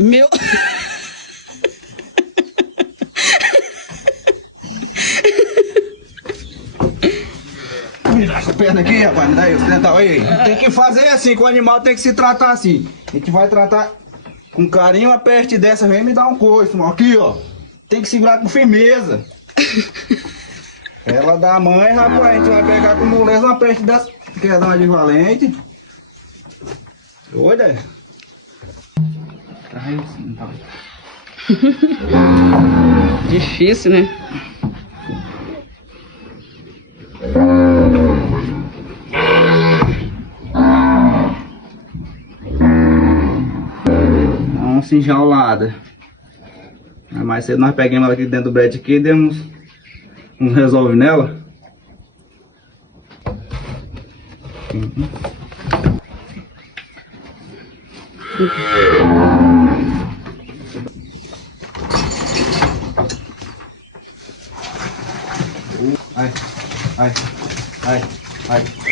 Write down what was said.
Meu... Me dá essa perna aqui, rapaz, me dá aí, ocidental aí. Tem que fazer assim, com o animal tem que se tratar assim. A gente vai tratar com carinho, uma peste dessa vem me dá um coice, irmão. Aqui, ó. Tem que segurar com firmeza. Ela da mãe, rapaz, a gente vai pegar com moleza uma peste dessa, que é uma de valente. Doida? Difícil, né? Onça enjaulada. Mais cedo nós pegamos ela aqui dentro do brete aqui e demos uns resolve nela. Ai, ai, ai, ai.